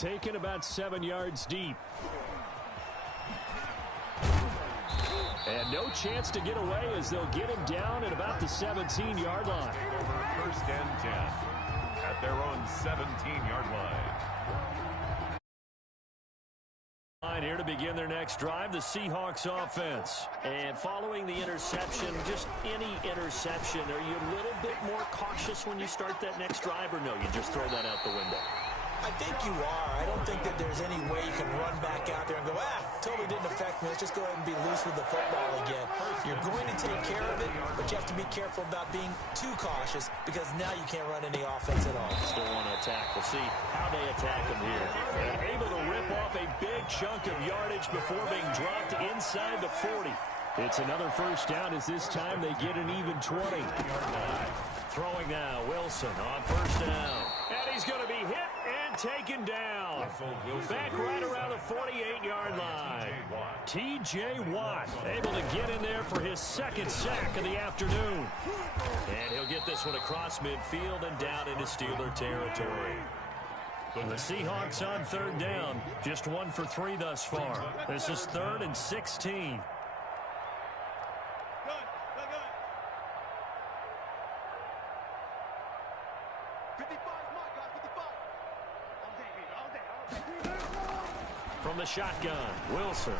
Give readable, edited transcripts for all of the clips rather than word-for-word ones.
taken about 7 yards deep. And no chance to get away as they'll get him down at about the 17-yard line. First and 10 at their own 17-yard line. Here to begin their next drive, the Seahawks offense. And following the interception, just any interception, are you a little bit more cautious when you start that next drive, or no, you just throw that out the window? I think you are. I don't think that there's any way you can run back out there and go, totally didn't affect me. Let's just go ahead and be loose with the football again. You're going to take care of it, but you have to be careful about being too cautious because now you can't run any offense at all. Still want to attack. We'll see how they attack him here. And able to rip off a big chunk of yardage before being dropped inside the 40. It's another first down as this time they get an even 20. Throwing now, Wilson on first down. And he's going to be hit and taken down. Back right around the 48-yard line. T.J. Watt able to get in there for his second sack of the afternoon. And he'll get this one across midfield and down into Steeler territory. The Seahawks on third down. Just 1 for 3 thus far. This is 3rd and 16. From the shotgun, Wilson.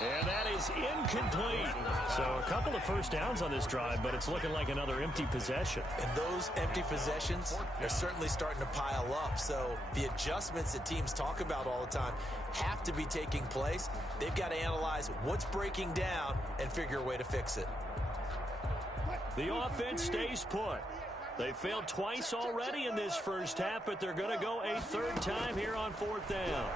And that is incomplete. So a couple of first downs on this drive, but it's looking like another empty possession. And those empty possessions are certainly starting to pile up. So the adjustments that teams talk about all the time have to be taking place. They've got to analyze what's breaking down and figure a way to fix it. The offense stays put. They failed twice already in this first half, but they're going to go a third time here on 4th down.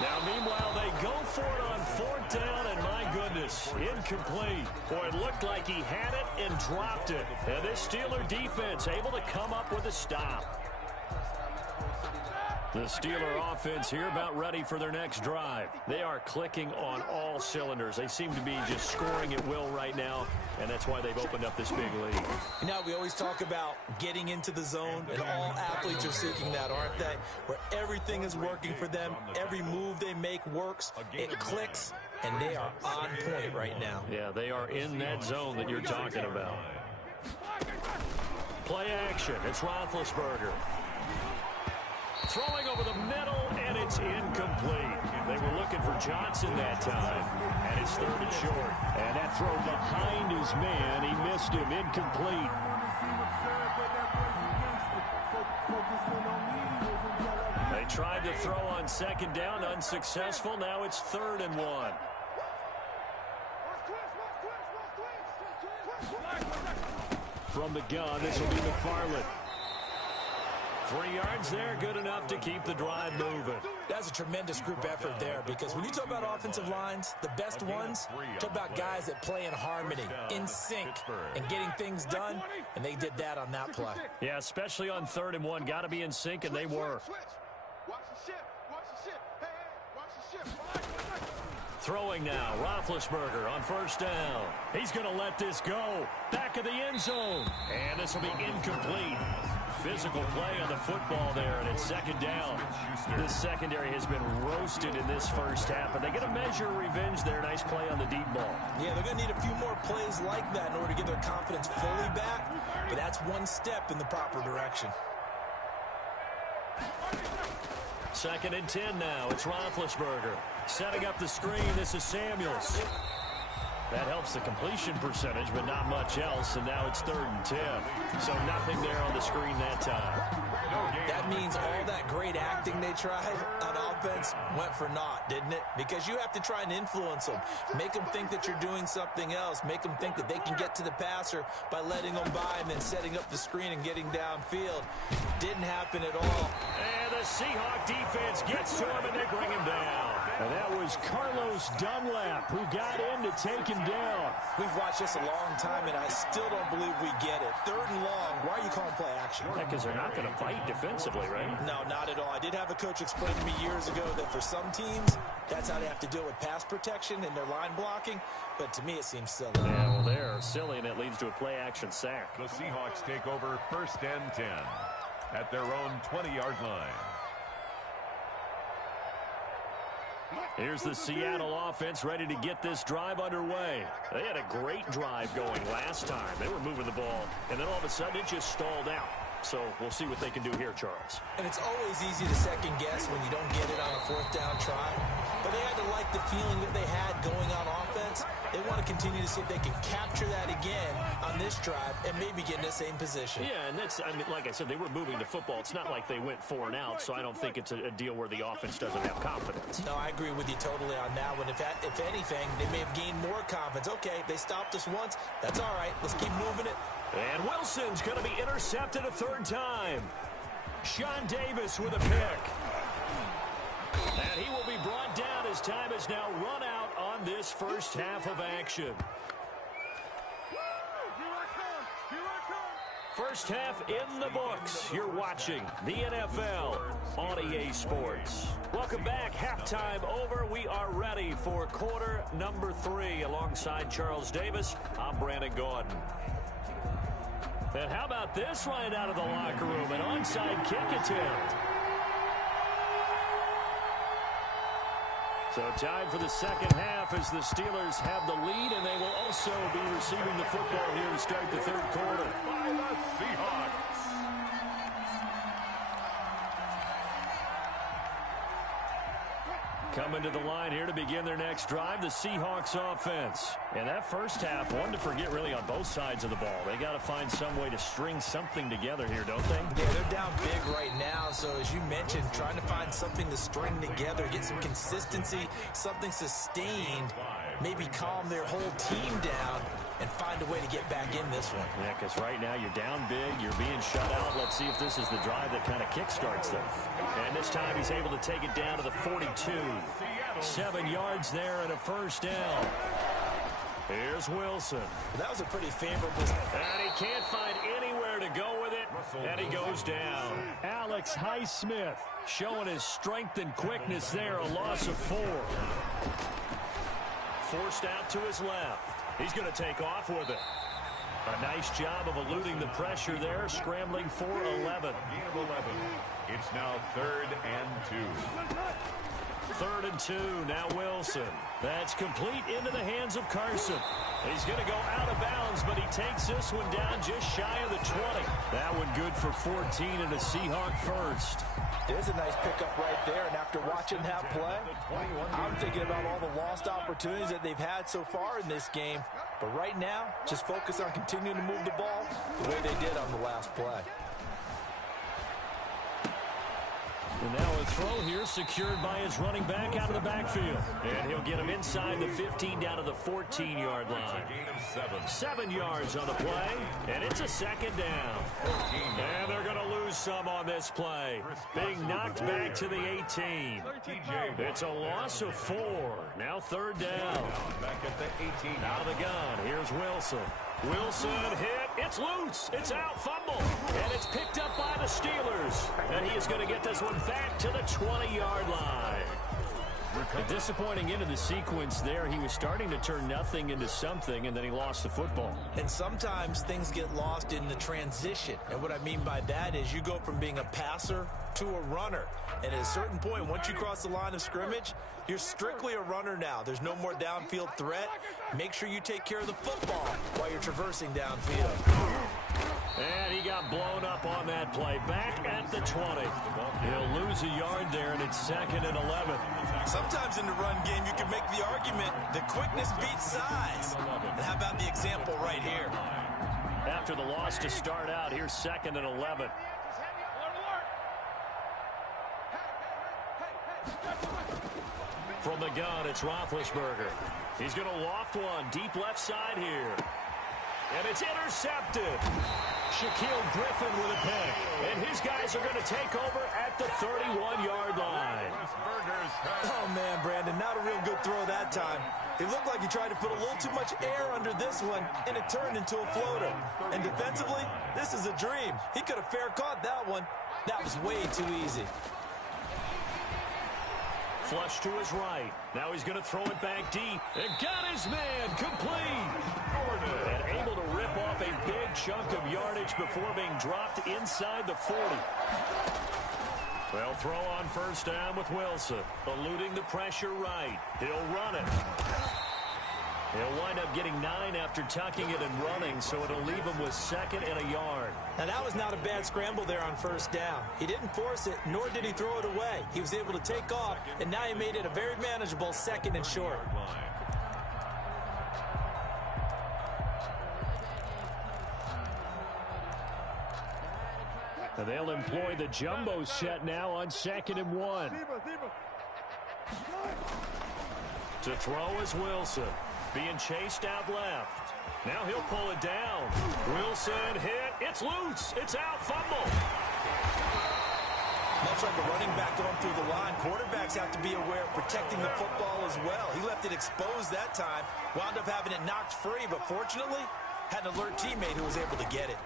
Now, meanwhile, they go for it on 4th down, and my goodness, incomplete. Boy, it looked like he had it and dropped it. And this Steeler defense able to come up with a stop. The Steeler offense here about ready for their next drive. They are clicking on all cylinders. They seem to be just scoring at will right now, and that's why they've opened up this big lead. You know, we always talk about getting into the zone, and all athletes are seeking that, aren't they? Where everything is working for them. Every move they make works. It clicks, and they are on point right now. Yeah, they are in that zone that you're talking about. Play action. It's Roethlisberger. Throwing over the middle, and it's incomplete. They were looking for Johnson that time, and it's 3rd and short. And that throw behind his man, he missed him, incomplete. They tried to throw on 2nd down, unsuccessful. Now it's 3rd and 1. From the gun, this will be McFarland. 3 yards there, good enough to keep the drive moving. That's a tremendous group effort there because when you talk about offensive lines, the best ones, talk about guys that play in harmony, in sync, and getting things done, and they did that on that play. Yeah, especially on 3rd and 1. Got to be in sync, and they were. Throwing now, Roethlisberger on first down. He's going to let this go. Back of the end zone. And this will be incomplete. Physical play on the football there, and it's 2nd down. This secondary has been roasted in this first half, but they get a measure of revenge there. Nice play on the deep ball. Yeah, they're going to need a few more plays like that in order to get their confidence fully back, but that's one step in the proper direction. 2nd and 10 now. It's Roethlisberger. Setting up the screen, this is Samuels. That helps the completion percentage, but not much else, and now it's 3rd and 10. So nothing there on the screen that time. That means all that great acting they tried on offense went for naught, didn't it? Because you have to try and influence them. Make them think that you're doing something else. Make them think that they can get to the passer by letting them by and then setting up the screen and getting downfield. Didn't happen at all. And the Seahawk defense gets to him, and they bring him down. And that was Carlos Dunlap who got in to take him down. We've watched this a long time, and I still don't believe we get it. 3rd and long. Why are you calling play action? Because they're not going to bite defensively, right? No, not at all. I did have a coach explain to me years ago that for some teams, that's how they have to deal with pass protection and their line blocking. But to me, it seems silly. Yeah, well, they're silly, and it leads to a play action sack. The Seahawks take over 1st and 10. at their own 20-yard line. Here's the Seattle offense ready to get this drive underway. They had a great drive going last time. They were moving the ball, and then all of a sudden it just stalled out. So we'll see what they can do here, Charles. And it's always easy to second guess when you don't get it on a fourth down try. But they had to like the feeling that they had going on offense. They want to continue to see if they can capture that again on this drive and maybe get in the same position. Yeah, and that's, I mean, like I said, they were moving the football. It's not like they went 4 and out, so I don't think it's a deal where the offense doesn't have confidence. No, I agree with you totally on that one. If anything, they may have gained more confidence. Okay, they stopped us once. That's all right. Let's keep moving it. And Wilson's going to be intercepted a third time. Sean Davis with a pick. And he will be brought down as time has now run out on this first half of action. First half in the books. You're watching the NFL on EA Sports. Welcome back. Halftime over. We are ready for quarter number 3 alongside Charles Davis. I'm Brandon Gordon. And how about this right out of the locker room? An onside kick attempt. So time for the second half as the Steelers have the lead, and they will also be receiving the football here to start the third quarter. By the Seahawks. Coming to the line here to begin their next drive, the Seahawks offense. And that first half, one to forget really on both sides of the ball. They got to find some way to string something together here, don't they? Yeah, they're down big right now. So as you mentioned, trying to find something to string together, get some consistency, something sustained, maybe calm their whole team down and find a way to get back in this one. Yeah, because right now you're down big, you're being shut out. Let's see if this is the drive that kind of kickstarts them. And this time he's able to take it down to the 42. 7 yards there and a first down. Here's Wilson. That was a pretty favorable. And he can't find anywhere to go with it, and he goes down. Alex Highsmith showing his strength and quickness there, a loss of 4. Forced out to his left. He's going to take off with it. A nice job of eluding the pressure there, scrambling for 11. It's now 3rd and 2. 3rd and 2, now Wilson. That's complete into the hands of Carson. He's going to go out of bounds, but he takes this one down just shy of the 20. That one good for 14 and a Seahawk first. There's a nice pickup right there, and after watching that play, I'm thinking about all the lost opportunities that they've had so far in this game. But right now, just focus on continuing to move the ball the way they did on the last play. And now a throw here secured by his running back out of the backfield. And he'll get him inside the 15 down to the 14-yard line. 7 yards on the play, and it's a second down. And they're going to lose some on this play. Being knocked back to the 18. It's a loss of 4. Now 3rd down. Back at the 18. Out of the gun, here's Wilson. Wilson hit. It's loose. It's out. Fumble. And it's picked up by the Steelers. And he is going to get this one back to the 20-yard line. A disappointing end of the sequence there. He was starting to turn nothing into something, and then he lost the football. And sometimes things get lost in the transition. And what I mean by that is you go from being a passer to a runner. And at a certain point, once you cross the line of scrimmage, you're strictly a runner now. There's no more downfield threat. Make sure you take care of the football while you're traversing downfield. And he got blown up on that play. Back at the 20. He'll lose a yard there, and it's 2nd and 11. Sometimes in the run game, you can make the argument that quickness beats size. And how about the example right here? After the loss to start out, here's 2nd and 11. From the gun, it's Roethlisberger. He's going to loft one deep left side here. And it's intercepted. Shaquille Griffin with a pick. And his guys are going to take over at the 31-yard line. Oh, man, Brandon, not a real good throw that time. It looked like he tried to put a little too much air under this one, and it turned into a floater. And defensively, this is a dream. He could have fair caught that one. That was way too easy. Flush to his right. Now he's going to throw it back deep. And got his man complete. And able to rip off a big chunk of yardage before being dropped inside the 40. They'll throw on first down with Wilson, eluding the pressure right. He'll run it. He'll wind up getting 9 after tucking it and running, so it'll leave him with 2nd and a yard. Now, that was not a bad scramble there on first down. He didn't force it, nor did he throw it away. He was able to take off, and now he made it a very manageable 2nd and short. And they'll employ the jumbo set now on 2nd and 1. To throw is Wilson. Being chased out left. Now he'll pull it down. Wilson hit. It's loose. It's out. Fumble. Much like a running back going through the line, quarterbacks have to be aware of protecting the football as well. He left it exposed that time. Wound up having it knocked free, but fortunately, had an alert teammate who was able to get it.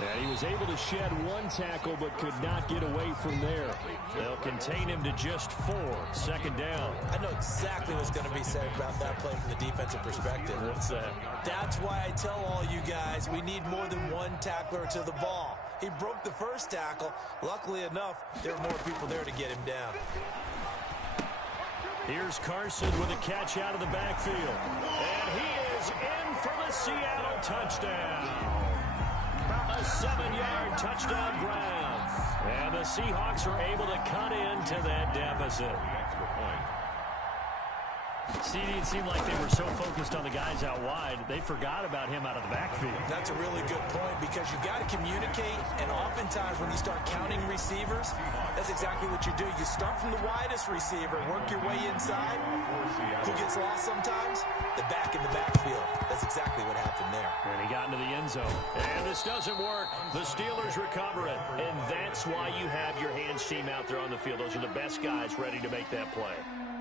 And he was able to shed 1 tackle but could not get away from there. They'll contain him to just 4. 2nd down. I know exactly what's going to be said about that play from the defensive perspective. What's that? That's why I tell all you guys we need more than 1 tackler to the ball. He broke the first tackle. Luckily enough, there were more people there to get him down. Here's Carson with a catch out of the backfield. And he is in for the Seattle touchdown. A 7-yard touchdown ground. And the Seahawks are able to cut into that deficit. See, it seemed like they were so focused on the guys out wide, they forgot about him out of the backfield. That's a really good point because you've got to communicate, and oftentimes when you start counting receivers, that's exactly what you do. You start from the widest receiver, work your way inside. Who gets lost sometimes? The back in the backfield. That's exactly what happened there. And he got into the end zone. And this doesn't work. The Steelers recover it. And that's why you have your hands team out there on the field. Those are the best guys ready to make that play.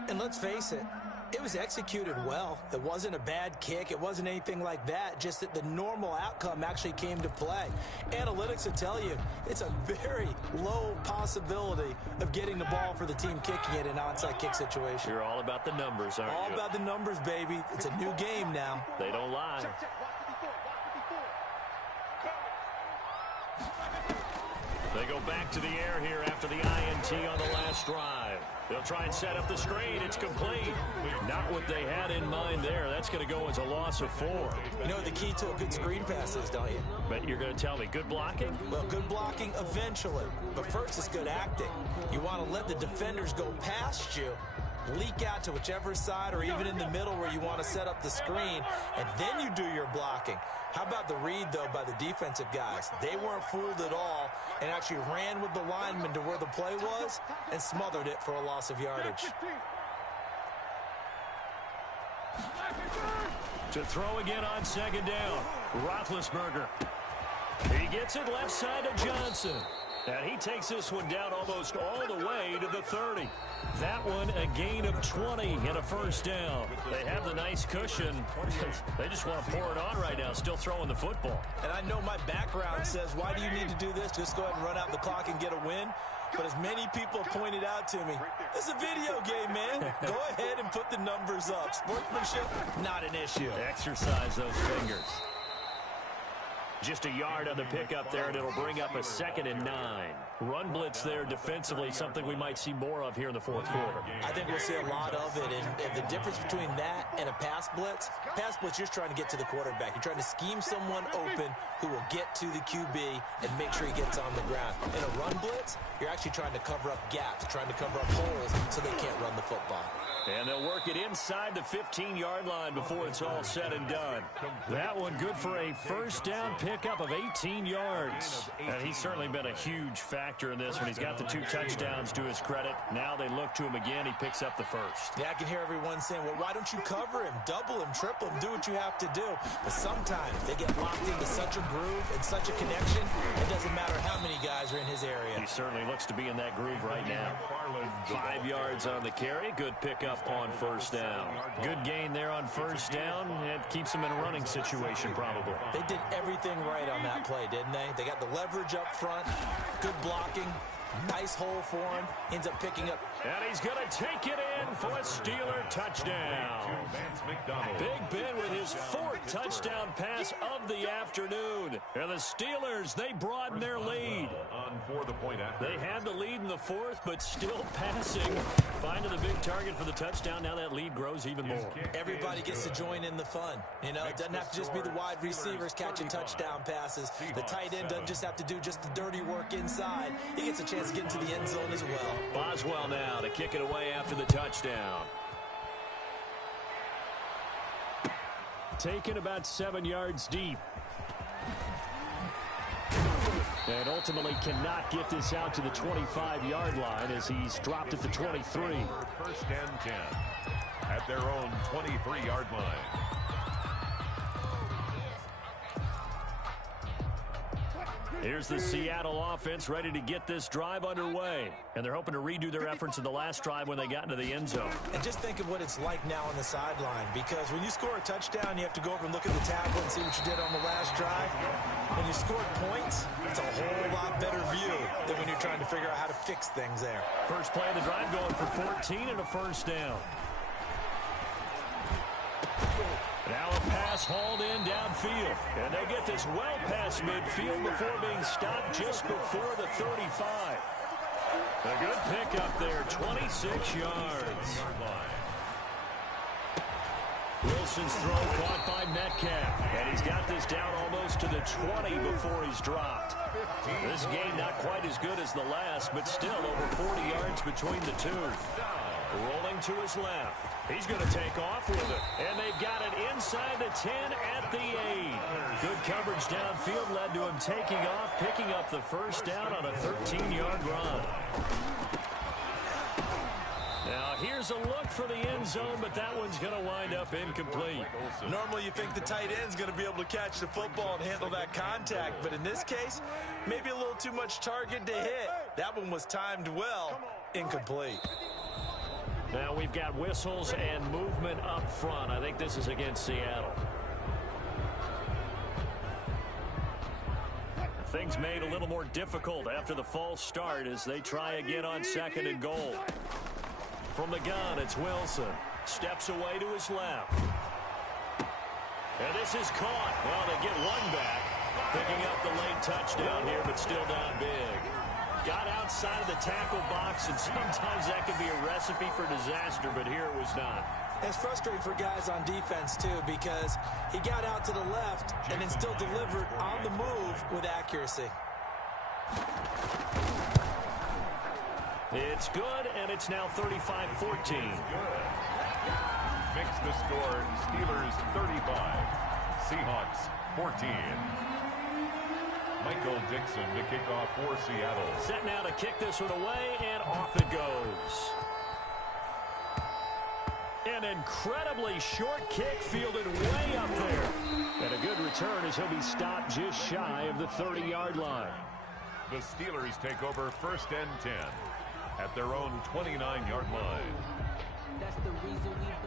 And let's face it, it was executed well. It wasn't a bad kick. It wasn't anything like that. Just that the normal outcome actually came to play. Analytics will tell you it's a very low possibility of getting the ball for the team kicking it in an onside kick situation. You're all about the numbers, aren't you? All about the numbers, baby. It's a new game now. They don't lie. They go back to the air here after the INT on the last drive. They'll try and set up the screen. It's complete. Not what they had in mind there. That's going to go as a loss of 4. You know what the key to a good screen pass is, don't you? But you're going to tell me, good blocking? Well, good blocking eventually. But first, it's good acting. You want to let the defenders go past you, leak out to whichever side or even in the middle where you want to set up the screen, and then you do your blocking. How about the read, though, by the defensive guys? They weren't fooled at all and actually ran with the lineman to where the play was and smothered it for a loss of yardage. To throw again on 2nd down, Roethlisberger. He gets it left side to Johnson. And he takes this one down almost all the way to the 30. That one a gain of 20 and a first down. They have the nice cushion. They just want to pour it on right now, still throwing the football. And I know my background says, why do you need to do this? Just go ahead and run out the clock and get a win. But as many people pointed out to me, this is a video game, man. Go ahead and put the numbers up. Sportsmanship, not an issue. Exercise those fingers. Just a yard on the pickup there, and it'll bring up a 2nd and 9. Run blitz there defensively, something we might see more of here in the 4th quarter. I think we'll see a lot of it, and the difference between that and a pass blitz, you're just trying to get to the quarterback. You're trying to scheme someone open who will get to the QB and make sure he gets on the ground. In a run blitz, you're actually trying to cover up gaps, trying to cover up holes so they can't run the football. And they'll work it inside the 15-yard line before it's all said and done. That one good for a first down pickup of 18 yards. And he's certainly been a huge factor in this one. He's got the 2 touchdowns to his credit. Now they look to him again. He picks up the first. Yeah, I can hear everyone saying, well, why don't you cover him, double him, triple him, do what you have to do. But sometimes they get locked into such a groove and such a connection, it doesn't matter how many guys are in his area. He certainly looks to be in that groove right now. 5 yards on the carry. Good pickup on first down. Good gain there on first down. It keeps him in a running situation probably. They did everything right on that play, didn't they? They got the leverage up front, good blocking, nice hole for him. Ends up picking up. And he's going to take it in for a Steeler touchdown. Big Ben with his touchdown pass of the afternoon. And the Steelers, they broaden their lead. They had the lead in the fourth, but still passing. Finding the big target for the touchdown. Now that lead grows even more. Everybody gets to join in the fun. You know, it doesn't have to just be the wide receivers catching touchdown passes. The tight end doesn't just have to do just the dirty work inside. He gets a chance to get into the end zone as well. Boswell now to kick it away after the touchdown. Taken about 7 yards deep. And ultimately cannot get this out to the 25-yard line as he's dropped at the 23. First and 10 at their own 23-yard line. Here's the Seattle offense ready to get this drive underway. And they're hoping to redo their efforts in the last drive when they got into the end zone. And just think of what it's like now on the sideline, because when you score a touchdown, you have to go over and look at the tackle and see what you did on the last drive. When you scored points, it's a whole lot better view than when you're trying to figure out how to fix things there. First play of the drive going for 14 and a first down. Now a pass hauled in downfield. And they get this well past midfield before being stopped just before the 35. A good pickup there, 26 yards. Wilson's throw caught by Metcalf. And he's got this down almost to the 20 before he's dropped. This game not quite as good as the last, but still over 40 yards between the two. Rolling to his left. He's going to take off with it. And they've got it inside the 10 at the 8. Good coverage downfield led to him taking off, picking up the first down on a 13-yard run. Now here's a look for the end zone, but that one's going to wind up incomplete. Normally you think the tight end's going to be able to catch the football and handle that contact, but in this case, maybe a little too much target to hit. That one was timed well, incomplete. Now we've got whistles and movement up front. I think this is against Seattle. Things made a little more difficult after the false start as they try again on 2nd and goal. From the gun, it's Wilson. Steps away to his left. And this is caught. Well, they get one back. Picking up the late touchdown here, but still down big. Got outside of the tackle box, and sometimes that can be a recipe for disaster, but here it was not. It's frustrating for guys on defense, too, because he got out to the left and then still delivered on the move with accuracy. It's good, and it's now 35-14. Fix the score. Steelers 35. Seahawks 14. Michael Dixon to kick off for Seattle. Set now to kick this one away, and off it goes. An incredibly short kick fielded way up there. And a good return as he'll be stopped just shy of the 30-yard line. The Steelers take over 1st and 10 at their own 29-yard line.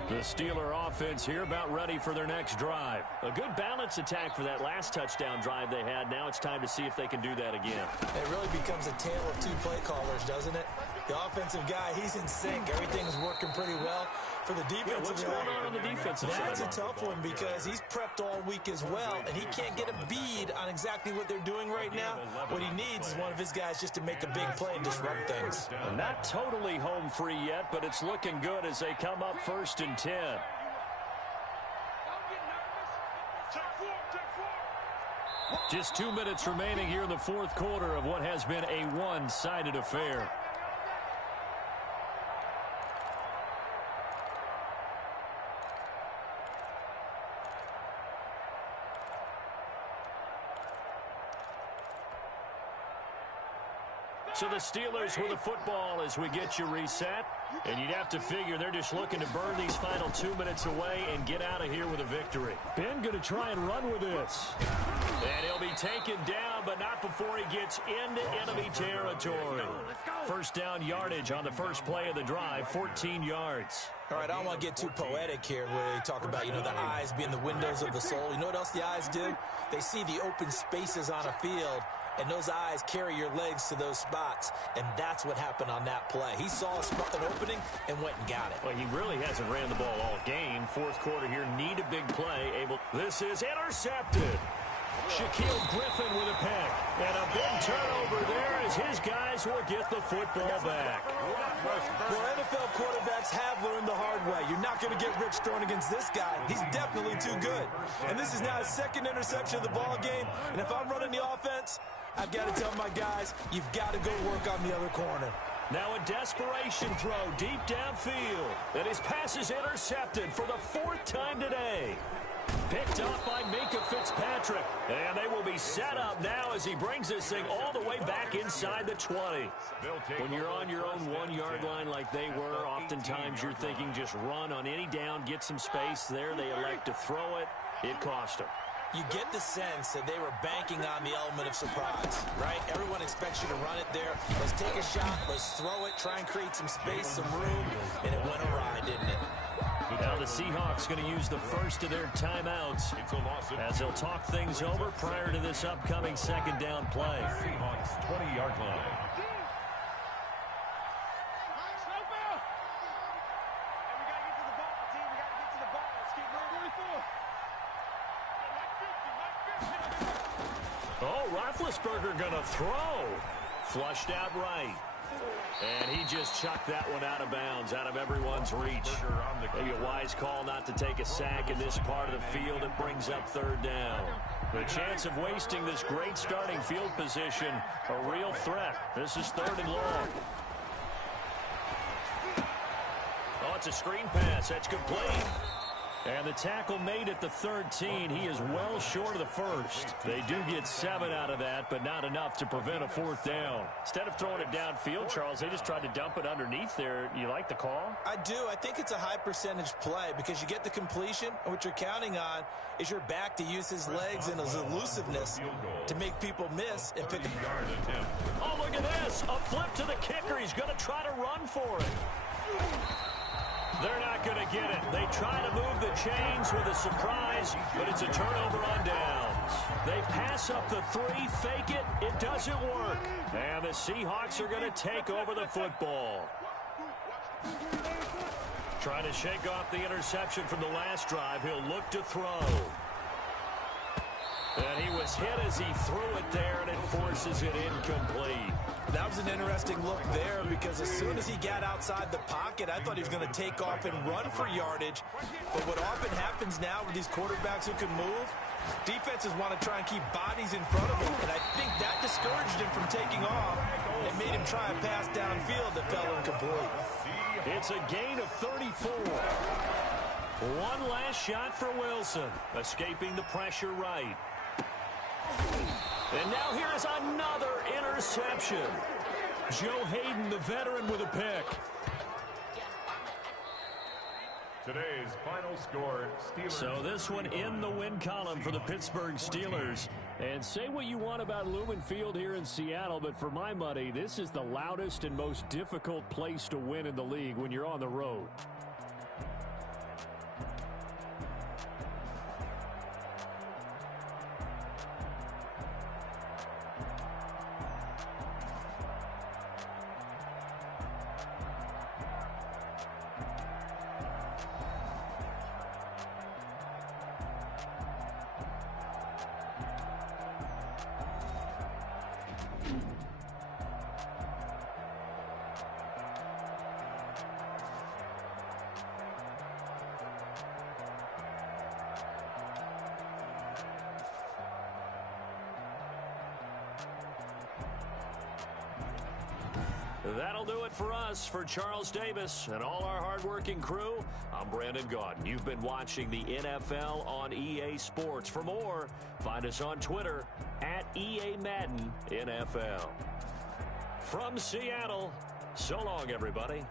The Steeler offense here about ready for their next drive. A good balance attack for that last touchdown drive they had. Now it's time to see if they can do that again. It really becomes a tale of two play callers, doesn't it? The offensive guy, he's in sync. Everything's working pretty well. For the defensive what's going on the defensive side? That's a tough one because he's prepped all week as well, and he can't get a bead on exactly what they're doing right now. What he needs is one of his guys just to make a big play and disrupt things. Not totally home free yet, but it's looking good as they come up 1st and 10. Just 2 minutes remaining here in the fourth quarter of what has been a one-sided affair. So the Steelers with the football as we get you reset. And you'd have to figure they're just looking to burn these final 2 minutes away and get out of here with a victory. Ben going to try and run with this. And he'll be taken down, but not before he gets into enemy territory. First down yardage on the first play of the drive, 14 yards. All right, I don't want to get too poetic here where they talk about, the eyes being the windows of the soul. You know what else the eyes do? They see the open spaces on a field, and those eyes carry your legs to those spots, and that's what happened on that play. He saw an opening and went and got it. Well, he really hasn't ran the ball all game. Fourth quarter here, need a big play. This is intercepted. Shaquille Griffin with a pick. And a big turnover there as his guys will get the football back. Well, NFL quarterbacks have learned the hard way. You're not going to get rich throwing against this guy. He's definitely too good. And this is now his second interception of the ball game. And if I'm running the offense, I've got to tell my guys, you've got to go work on the other corner. Now a desperation throw deep downfield. And his pass is intercepted for the fourth time today. Picked up by Minka Fitzpatrick. And they will be set up now as he brings this thing all the way back inside the 20. When you're on your own 1-yard line like they were, oftentimes you're thinking just run on any down, get some space. There they elect to throw it. It cost them. You get the sense that they were banking on the element of surprise, right? Everyone expects you to run it there. Let's take a shot. Let's throw it. Try and create some space, some room. And it went awry, didn't it? Now the Seahawks going to use the first of their timeouts as they'll talk things over prior to this upcoming second down play. Seahawks 20-yard line. Oh, Roethlisberger going to throw. Flushed out right. And he just chucked that one out of bounds, out of everyone's reach. Maybe a wise call not to take a sack in this part of the field. It brings up third down. The chance of wasting this great starting field position, a real threat. This is third and long. Oh, it's a screen pass. That's complete. And the tackle made at the 13. He is well short of the first. They do get 7 out of that, but not enough to prevent a fourth down. Instead of throwing it downfield, Charles, they just tried to dump it underneath there. You like the call? I do. I think it's a high percentage play because you get the completion, and what you're counting on is your back to use his legs and his elusiveness to make people miss and pick a yard attempt. Oh, look at this. A flip to the kicker. He's going to try to run for it. They're not going to get it. They try to move the chains with a surprise, but it's a turnover on downs. They pass up the 3, fake it. It doesn't work. And the Seahawks are going to take over the football. Trying to shake off the interception from the last drive. He'll look to throw. And he was hit as he threw it there, and it forces it incomplete. That was an interesting look there because as soon as he got outside the pocket, I thought he was going to take off and run for yardage. But what often happens now with these quarterbacks who can move, defenses want to try and keep bodies in front of him. And I think that discouraged him from taking off and made him try a pass downfield that fell incomplete. It's a gain of 34. One last shot for Wilson, escaping the pressure right. And now here is another interception. Joe Hayden, the veteran, with a pick. Today's final score, Steelers. So this one in the win column for the Pittsburgh Steelers. And say what you want about Lumen Field here in Seattle, but for my money, this is the loudest and most difficult place to win in the league when you're on the road. That'll do it for us. For Charles Davis and all our hardworking crew, I'm Brandon Gaudin. You've been watching the NFL on EA Sports. For more, find us on Twitter at EA Madden NFL. From Seattle, so long, everybody.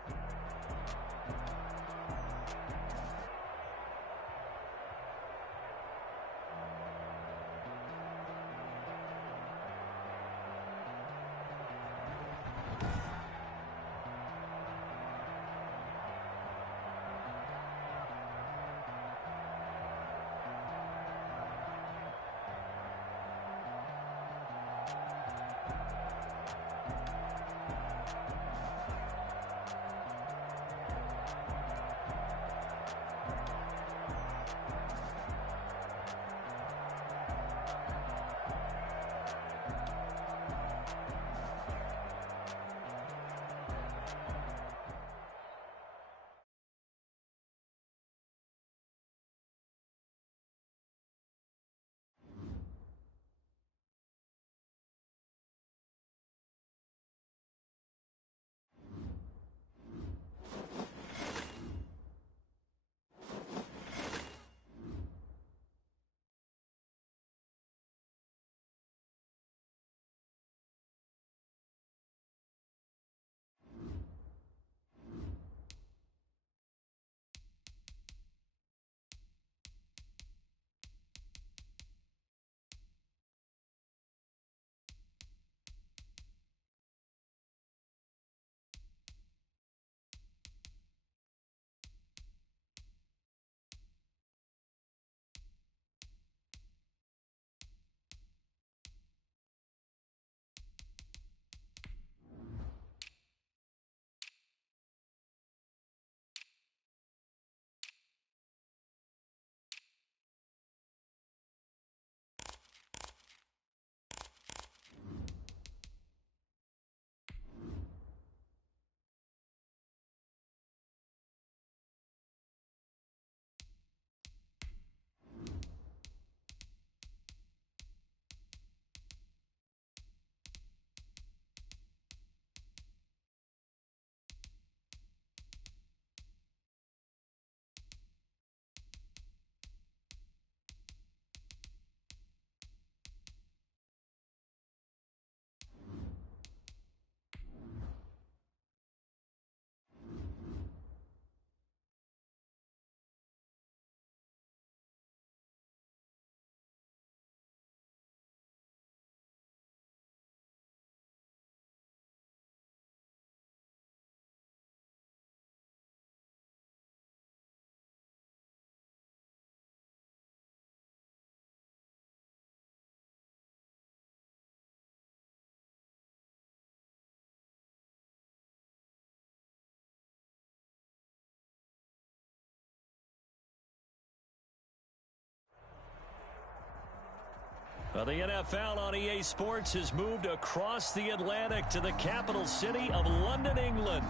Well, the NFL on EA Sports has moved across the Atlantic to the capital city of London, England.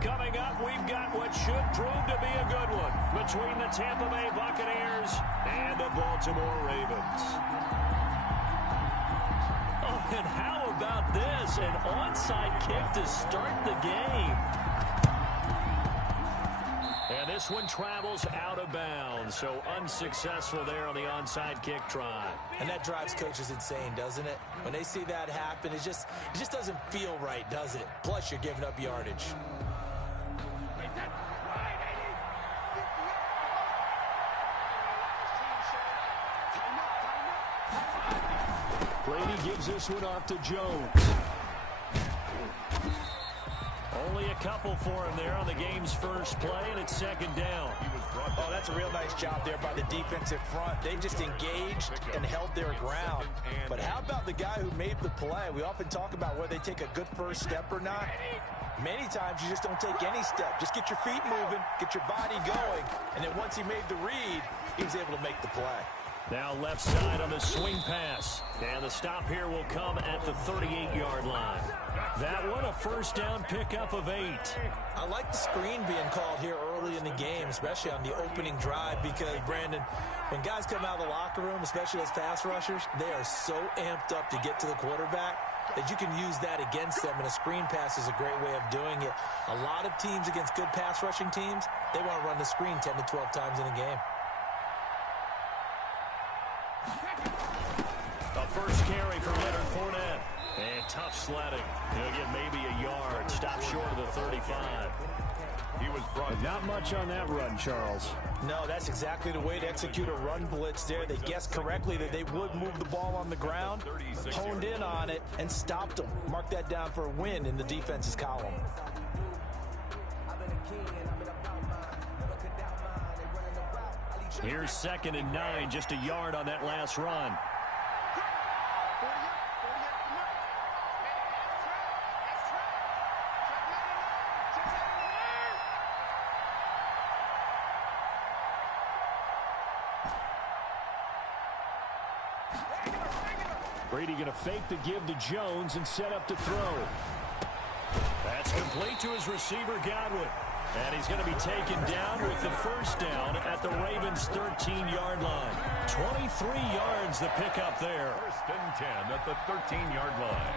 Coming up, we've got what should prove to be a good one between the Tampa Bay Buccaneers and the Baltimore Ravens. Oh, and how about this? An onside kick to start the game. And this one travels out of bounds, so unsuccessful there on the onside kick try. And that drives coaches insane, doesn't it? When they see that happen, it just doesn't feel right, does it? Plus, you're giving up yardage. Brady gives this one off to Jones. Only a couple for him there on the game's first play, and it's second down. Oh, that's a real nice job there by the defensive front. They just engaged and held their ground. But how about the guy who made the play? We often talk about whether they take a good first step or not. Many times you just don't take any step. Just get your feet moving, get your body going, and then once he made the read, he was able to make the play. Now left side on the swing pass. And the stop here will come at the 38-yard line. That one a first down pickup of 8. I like the screen being called here early in the game, especially on the opening drive, because, Brandon, when guys come out of the locker room, especially those pass rushers, they are so amped up to get to the quarterback that you can use that against them, and a screen pass is a great way of doing it. A lot of teams against good pass rushing teams, they want to run the screen 10 to 12 times in a game. A first carry for Leonard Fournette. And tough sledding. He'll get maybe a yard. Stop short of the 35. He was brought. Not much on that run, Charles. No, that's exactly the way to execute a run blitz there. They guessed correctly that they would move the ball on the ground, honed in on it, and stopped them. Mark that down for a win in the defense's column. Here's 2nd and 9, just a yard on that last run. Brady going to fake the give to Jones and set up to throw. That's complete to his receiver, Godwin. And he's going to be taken down with the first down at the Ravens' 13-yard line. 23 yards the pickup there. 1st and 10 at the 13-yard line.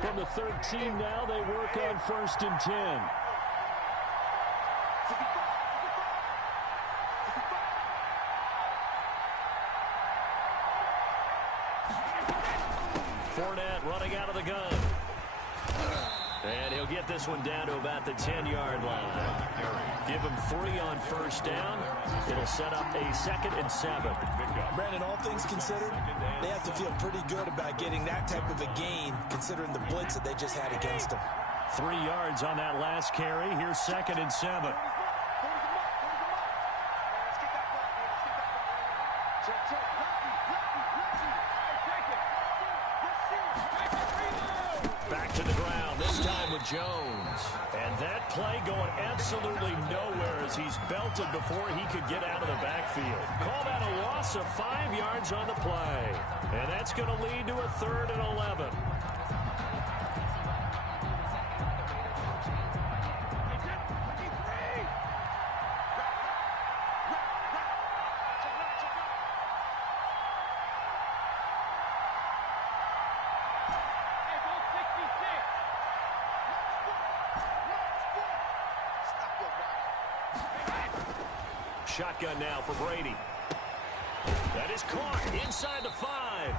From the 13 now, they work on 1st and 10. Fournette running out of the gun. And he'll get this one down to about the 10-yard line. Give him 3 on first down. It'll set up a 2nd and 7. Brandon, all things considered, they have to feel pretty good about getting that type of a gain, considering the blitz that they just had against them. 3 yards on that last carry. Here's 2nd and 7. Back to the ground, this time with Jones. And that play going absolutely nowhere as he's belted before he could get out of the backfield. Call that a loss of 5 yards on the play. And that's going to lead to a 3rd and 11. Shotgun now for Brady. That is caught inside the 5.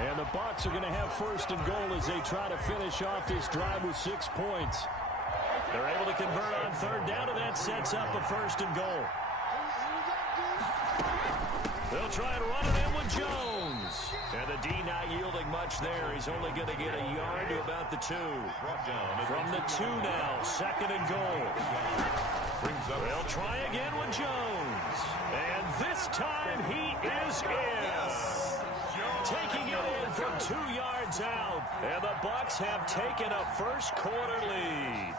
And the Bucs are going to have 1st and goal as they try to finish off this drive with 6 points. They're able to convert on 3rd down, and that sets up a 1st and goal. They'll try and run it in with Jones. And the D not yielding much there. He's only going to get a yard to about the 2. From the 2 now, 2nd and goal. They'll try again with Jones. And this time he is in. Taking it in from 2 yards out. And the Bucs have taken a first quarter lead.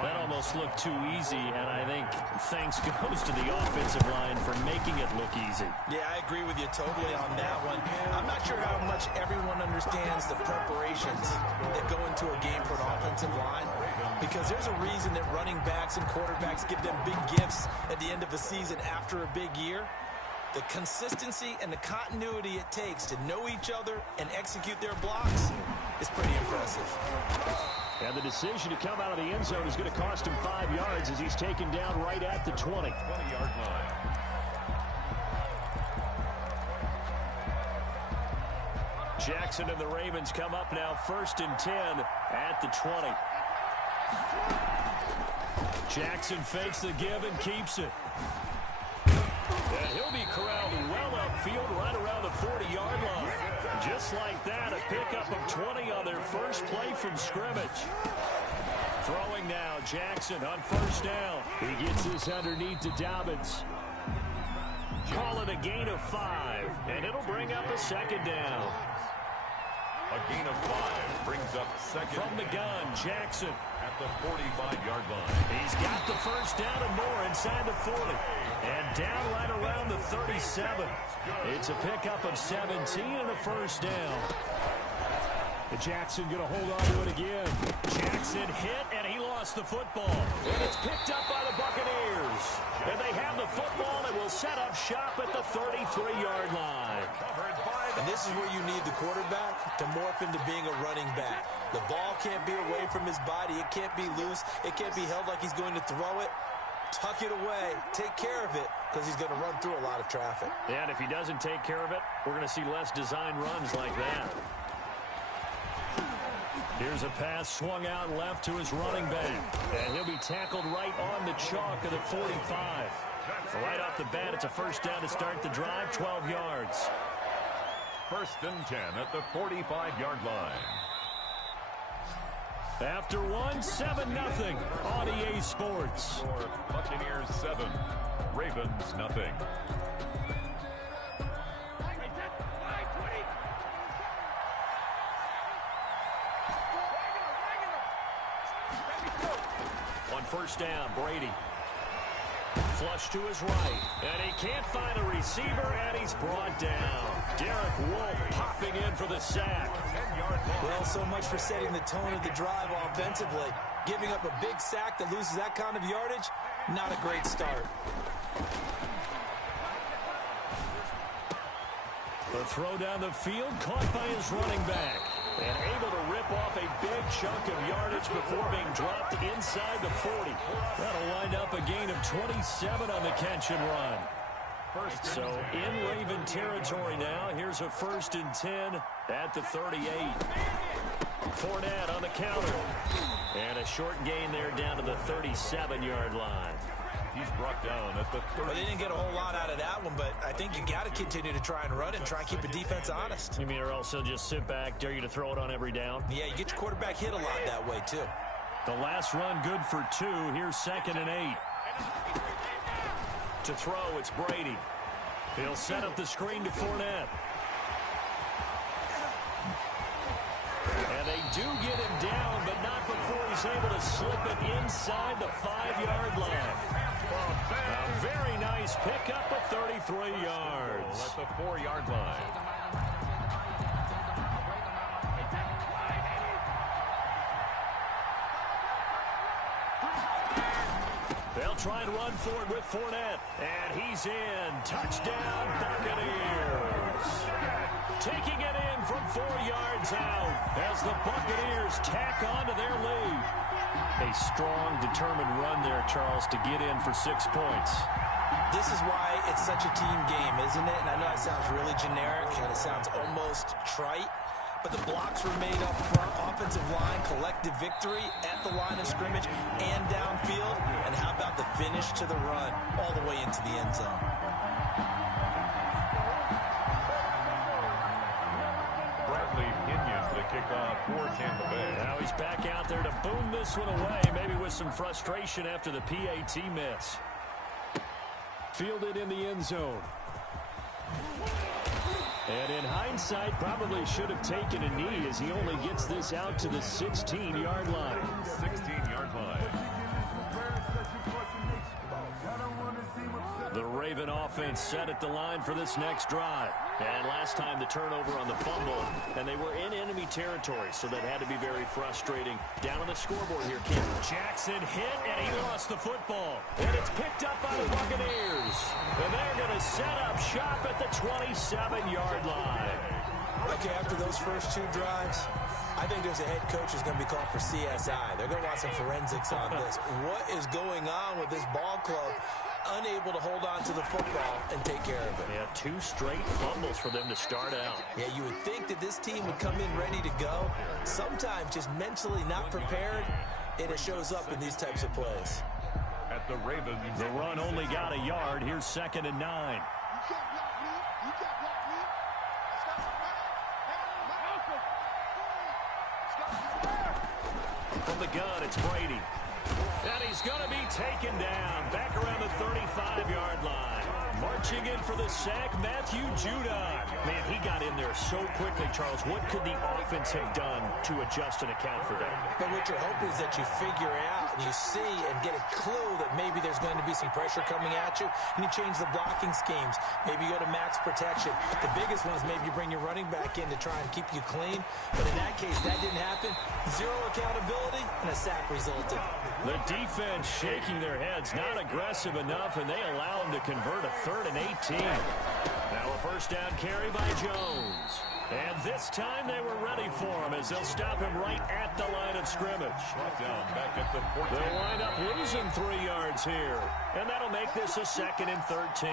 That almost looked too easy, and I think thanks goes to the offensive line for making it look easy. Yeah, I agree with you totally on that one. I'm not sure how much everyone understands the preparations that go into a game for an offensive line, because there's a reason that running backs and quarterbacks give them big gifts at the end of the season after a big year. The consistency and the continuity it takes to know each other and execute their blocks is pretty impressive. And the decision to come out of the end zone is going to cost him 5 yards as he's taken down right at the 20. 20-yard line. Jackson and the Ravens come up now 1st and 10 at the 20. Jackson fakes the give and keeps it. And he'll be corralled well upfield right around the 40-yard line. Just like that, a pickup of 20 on their first play from scrimmage. Throwing now, Jackson on 1st down. He gets this underneath to Dobbins. Call it a gain of 5, and it'll bring up a 2nd down. A gain of 5 brings up 2nd. From the gun, Jackson. At the 45-yard line. He's got the 1st down and more inside the 40. And down right around the 37. It's a pickup of 17 and a 1st down. Jackson going to hold on to it again. Jackson hit, and he lost the football. And it's picked up by the Buccaneers. And they have the football and will set up shop at the 33-yard line. And this is where you need the quarterback to morph into being a running back. The ball can't be away from his body. It can't be loose. It can't be held like he's going to throw it. Tuck it away. Take care of it, because he's going to run through a lot of traffic. And if he doesn't take care of it, we're going to see less design runs like that. Here's a pass swung out left to his running back. And he'll be tackled right on the chalk of the 45. Right off the bat, it's a 1st down to start the drive, 12 yards. 1st and 10 at the 45-yard line. After 7-0 on EA Sports. For Buccaneers 7, Ravens nothing. On 1st down, Brady. Flush to his right, and he can't find a receiver, and he's brought down. Derek Wolfe popping in for the sack. 10-yard ball. Well, so much for setting the tone of the drive offensively. Giving up a big sack that loses that kind of yardage, not a great start. The throw down the field, caught by his running back. And able to rip off a big chunk of yardage before being dropped inside the 40. That'll wind up a gain of 27 on the catch and run. So in Raven territory now. Here's a 1st and 10 at the 38. Fournette on the counter. And a short gain there down to the 37-yard line. He's brought down at the 30. Well, they didn't get a whole lot out of that one, but I think you got to continue to try and run and try and keep the defense honest. You mean or else he'll just sit back, dare you to throw it on every down? Yeah, you get your quarterback hit a lot that way, too. The last run good for 2. Here's 2nd and 8. To throw, it's Brady. He'll set up the screen to Fournette. And they do get him down, but not before he's able to slip it inside the 5-yard line. A very nice pickup of 33 yards. At the 4-yard line. They'll try and run for it with Fournette. And he's in. Touchdown, Buccaneers. Taking it in from 4 yards out as the Buccaneers tack on to their lead. A strong, determined run there, Charles, to get in for 6 points. This is why it's such a team game, isn't it? And I know it sounds really generic and it sounds almost trite, but the blocks were made up front, offensive line, collective victory at the line of scrimmage and downfield. And how about the finish to the run all the way into the end zone? Kickoff for Tampa Bay. Now he's back out there to boom this one away, maybe with some frustration after the PAT miss. Fielded in the end zone. And in hindsight, probably should have taken a knee as he only gets this out to the 16-yard line. 16-yard line. Raven offense set at the line for this next drive. And last time the turnover on the fumble, and they were in enemy territory, so that had to be very frustrating. Down on the scoreboard here, Kim. Jackson hit, and he lost the football. And it's picked up by the Buccaneers. And they're going to set up shop at the 27-yard line. Okay, after those first two drives, I think there's a head coach who's going to be called for CSI. They're going to want some forensics on this. What is going on with this ball club? Unable to hold on to the football and take care of it. Yeah, 2 straight fumbles for them to start out. Yeah, you would think that this team would come in ready to go. Sometimes just mentally not prepared, and it shows up in these types of plays. At the Ravens, the run only got a yard. Here's 2nd and 9. From the gun, it's Brady. And he's going to be taken down back around the 35-yard line. Marching in for the sack, Matthew Judon. Man, he got in there so quickly, Charles. What could the offense have done to adjust and account for that? But what you're hoping is that you figure out and you see and get a clue that maybe there's going to be some pressure coming at you, and you change the blocking schemes. Maybe you go to max protection. The biggest one is maybe you bring your running back in to try and keep you clean. But in that case, that didn't happen. 0 accountability, and a sack resulted. The defense shaking their heads, not aggressive enough, and they allow them to convert a 3rd and 18. Now a first down carry by Jones. And this time they were ready for him as they'll stop him right at the line of scrimmage. down back at the 14. They'll wind up losing 3 yards here. And that'll make this a 2nd and 13.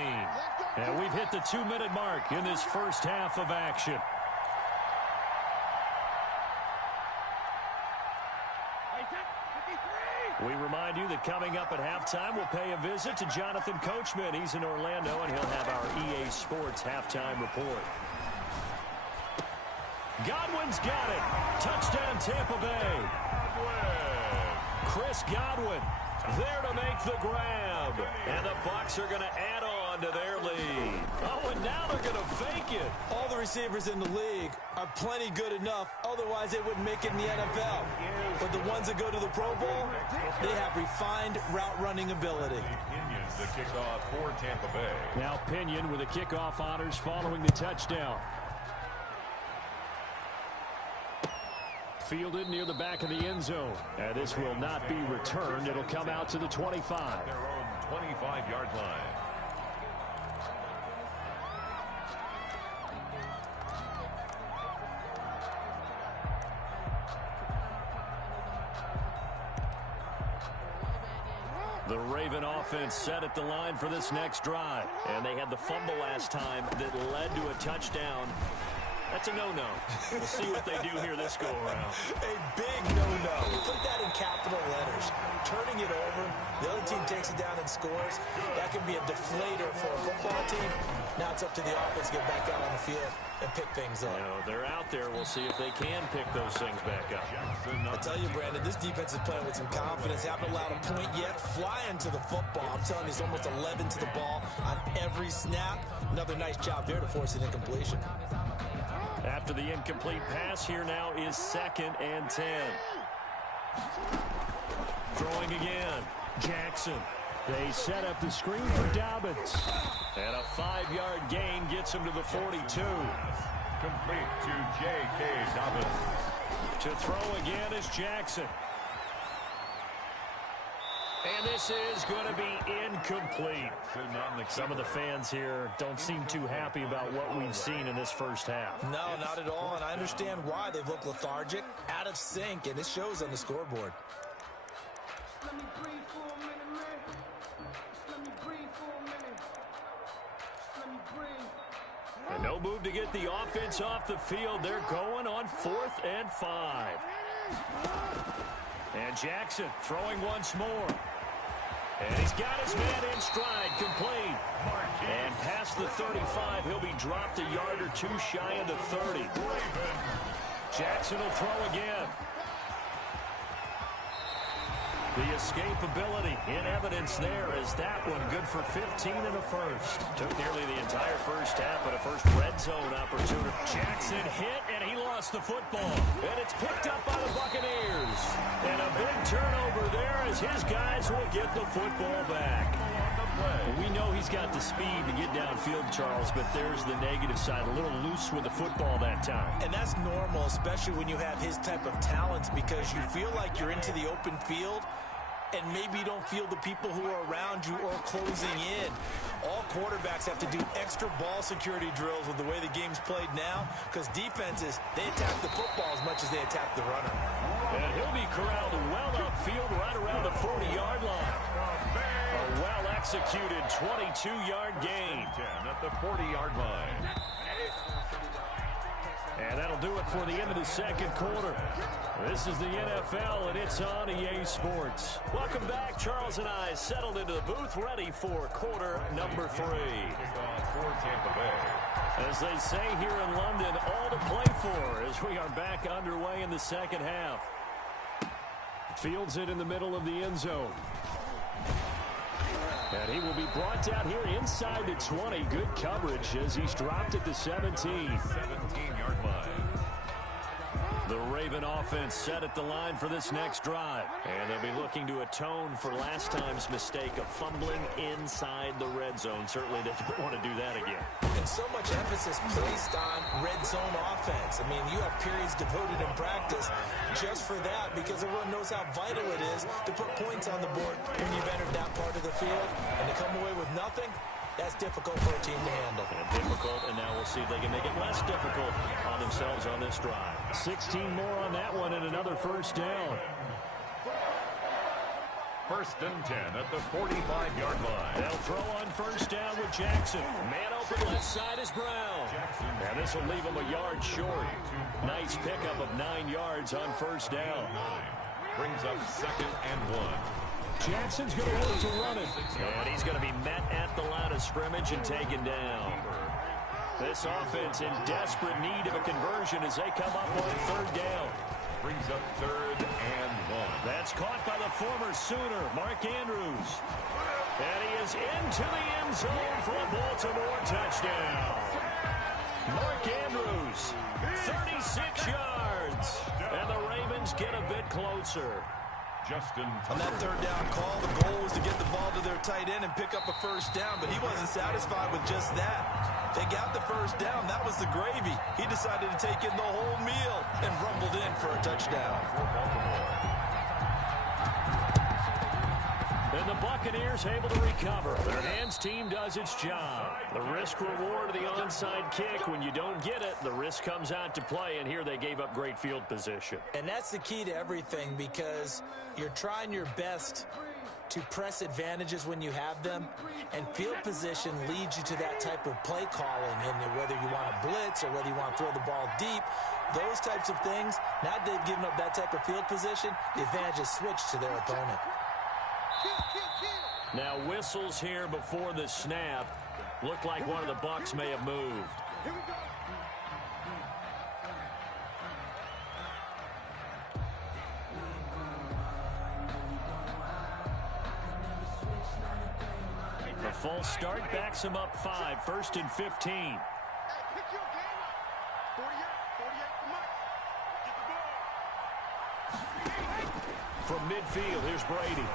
And we've hit the 2-minute mark in this first half of action. We remind you that coming up at halftime, we'll pay a visit to Jonathan Coachman. He's in Orlando, and he'll have our EA Sports halftime report. Godwin's got it. Touchdown, Tampa Bay. Chris Godwin there to make the grab. And the Bucs are going to add on to their lead. Oh, and now they're going to fake it. All the receivers in the league are plenty good enough. Otherwise, they wouldn't make it in the NFL. But the ones that go to the Pro Bowl, they have refined route running ability. Pinion's the kickoff for Tampa Bay. Now Pinion with the kickoff honors following the touchdown. Fielded near the back of the end zone. And this will not be returned. It'll come out to the 25. Their own 25-yard line. The Raven offense set at the line for this next drive. And they had the fumble last time that led to a touchdown. That's a no-no. We'll see what they do here this go-around. A big no-no. Put that in capital letters. Turning it over, the other team takes it down and scores. That can be a deflator for a football team. Now it's up to the offense to get back out on the field and pick things up. You know, they're out there. We'll see if they can pick those things back up. I tell you, Brandon, this defense is playing with some confidence. Haven't allowed a point yet. Flying to the football. I'm telling you, it's almost 11 to the ball on every snap. Another nice job there to force an incompletion. After the incomplete pass, here now is 2nd and 10. Throwing again. Jackson. They set up the screen for Dobbins. And a 5-yard gain gets him to the 42. Complete to J.K. Dobbins. To throw again is Jackson. And this is going to be incomplete. Some of the fans here don't seem too happy about what we've seen in this first half. No, not at all, and I understand why. They've looked lethargic, out of sync, and it shows on the scoreboard. And no move to get the offense off the field. They're going on 4th and 5. And Jackson throwing once more. And he's got his man in stride, complete. And past the 35, he'll be dropped a yard or 2 shy of the 30. Jackson will throw again. The escapability in evidence there is that one good for 15 and a first. Took nearly the entire first half, but a first red zone opportunity. Jackson hit, and he lost the football. And it's picked up by the Buccaneers. And a big turnover there as his guys will get the football back. We know he's got the speed to get downfield, Charles, but there's the negative side. A little loose with the football that time. And that's normal, especially when you have his type of talents, because you feel like you're into the open field and maybe you don't feel the people who are around you or closing in. All quarterbacks have to do extra ball security drills with the way the game's played now, because defenses, they attack the football as much as they attack the runner. And he'll be corralled well upfield right around the 40-yard line. A well-executed 22-yard gain. 10 at the 40-yard line. And that'll do it for the end of the second quarter. This is the NFL, and it's on EA Sports. Welcome back. Charles and I settled into the booth, ready for quarter number 3. For Tampa Bay. As they say here in London, all to play for as we are back underway in the second half. Fields it in the middle of the end zone. And he will be brought down here inside the 20. Good coverage as he's dropped at the 17. 17-yard line. The Raven offense set at the line for this next drive. And they'll be looking to atone for last time's mistake of fumbling inside the red zone. Certainly they don't want to do that again. And so much emphasis placed on red zone offense. I mean, you have periods devoted in practice just for that, because everyone knows how vital it is to put points on the board when you've entered that part of the field. And to come away with nothing, that's difficult for a team to handle. And difficult, and now we'll see if they can make it less difficult on themselves on this drive. 16 more on that one and another first down. First and 10 at the 45-yard line. They'll throw on first down with Jackson. Man open left side is Brown. And this will leave him a yard short. Nice pickup of 9 yards on first down. Brings up second and 1. Jackson's going to work to run it. And he's going to be met at the line of scrimmage and taken down. This offense in desperate need of a conversion as they come up on third down. Brings up third and 1. That's caught by the former Sooner, Mark Andrews. And he is into the end zone for a Baltimore touchdown. Mark Andrews, 36 yards. And the Ravens get a bit closer. On that third down call, the goal was to get the ball to their tight end and pick up a first down, but he wasn't satisfied with just that. They got the first down. That was the gravy. He decided to take in the whole meal and rumbled in for a touchdown. And the Buccaneers able to recover. Their hands team does its job. The risk reward of the onside kick. When you don't get it, the risk comes out to play, and here they gave up great field position. And that's the key to everything, because you're trying your best to press advantages when you have them, and field position leads you to that type of play calling. And whether you want to blitz or whether you want to throw the ball deep, those types of things, now that they've given up that type of field position, the advantage is switched to their opponent. Now whistles here before the snap. Looked like one of the Bucs may have moved. The false start backs him up 5, first and 15. From midfield, here's Brady.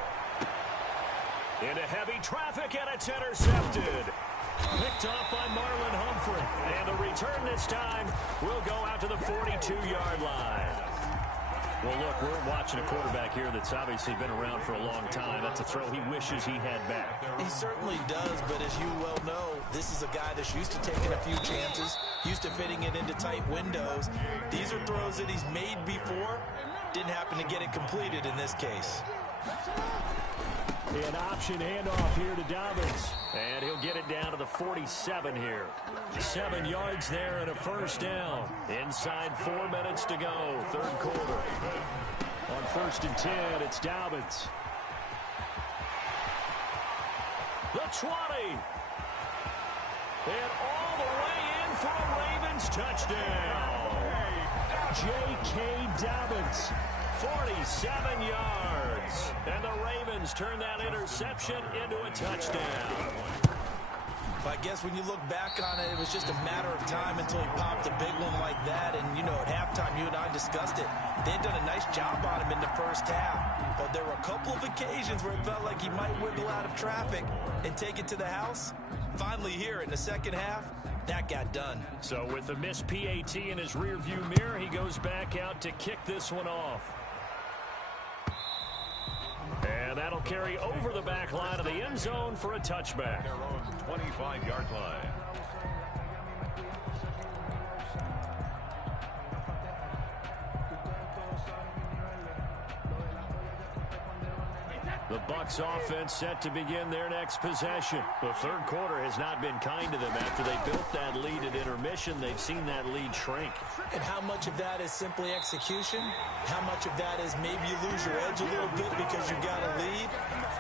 Into heavy traffic, and it's intercepted. Picked off by Marlon Humphrey. And the return this time will go out to the 42-yard line. Well, look, we're watching a quarterback here that's obviously been around for a long time. That's a throw he wishes he had back. He certainly does, but as you well know, this is a guy that's used to taking a few chances, used to fitting it into tight windows. These are throws that he's made before. Didn't happen to get it completed in this case. An option handoff here to Dobbins. And he'll get it down to the 47 here. 7 yards there and a first down. Inside 4 minutes to go, third quarter. On first and 10, it's Dobbins. The 20. And all the way in for a Ravens touchdown. J.K. Dobbins. 47 yards. And the Ravens turn that interception into a touchdown. By I guess when you look back on it, it was just a matter of time until he popped a big one like that. And, you know, at halftime, you and I discussed it. They had done a nice job on him in the first half. But there were a couple of occasions where it felt like he might wiggle out of traffic and take it to the house. Finally here in the second half, that got done. So with the missed PAT in his rearview mirror, he goes back out to kick this one off. And that'll carry over the back line of the end zone for a touchback. Their own 25-yard line. The Bucs offense set to begin their next possession. The third quarter has not been kind to them. After they built that lead at intermission, they've seen that lead shrink. And how much of that is simply execution? How much of that is maybe you lose your edge a little bit because you've got a lead?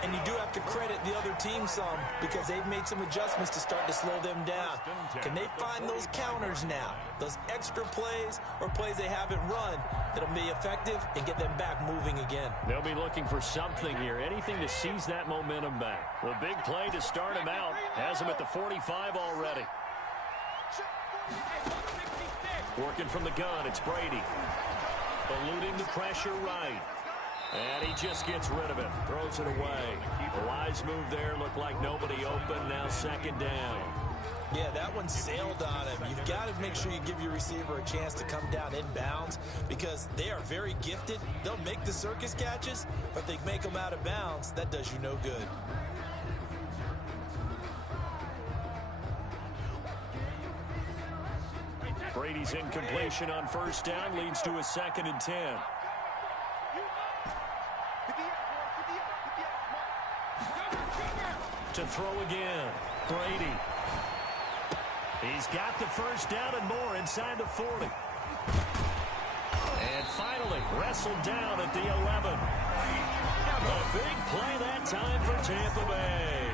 And you do have to credit the other team some because they've made some adjustments to start to slow them down. Can they find those counters now? Those extra plays or plays they haven't run that'll be effective and get them back moving again? They'll be looking for something here. Anything to seize that momentum back. The big play to start him out has him at the 45 already. Working from the gun, it's Brady. Eluding the pressure right. And he just gets rid of it. Throws it away. A wise move there. Looked like nobody open. Now second down. Yeah, that one sailed on him. You've got to make sure you give your receiver a chance to come down inbounds because they are very gifted. They'll make the circus catches, but if they make them out of bounds, that does you no good. Brady's incompletion on first down leads to a 2nd and 10. To throw again, Brady. He's got the first down and more inside the 40. And finally wrestled down at the 11. A big play that time for Tampa Bay.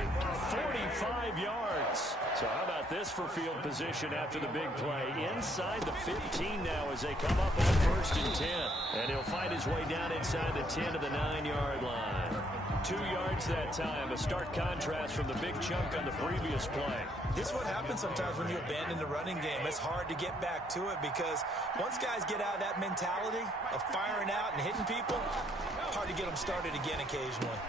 45 yards. So how about this for field position after the big play? Inside the 15 now as they come up on 1st and 10. And he'll find his way down inside the 10 to the 9-yard line. 2 yards that time. A stark contrast from the big chunk on the previous play. This is what happens sometimes when you abandon the running game. It's hard to get back to it because once guys get out of that mentality of firing out and hitting people, hard to get them started again occasionally.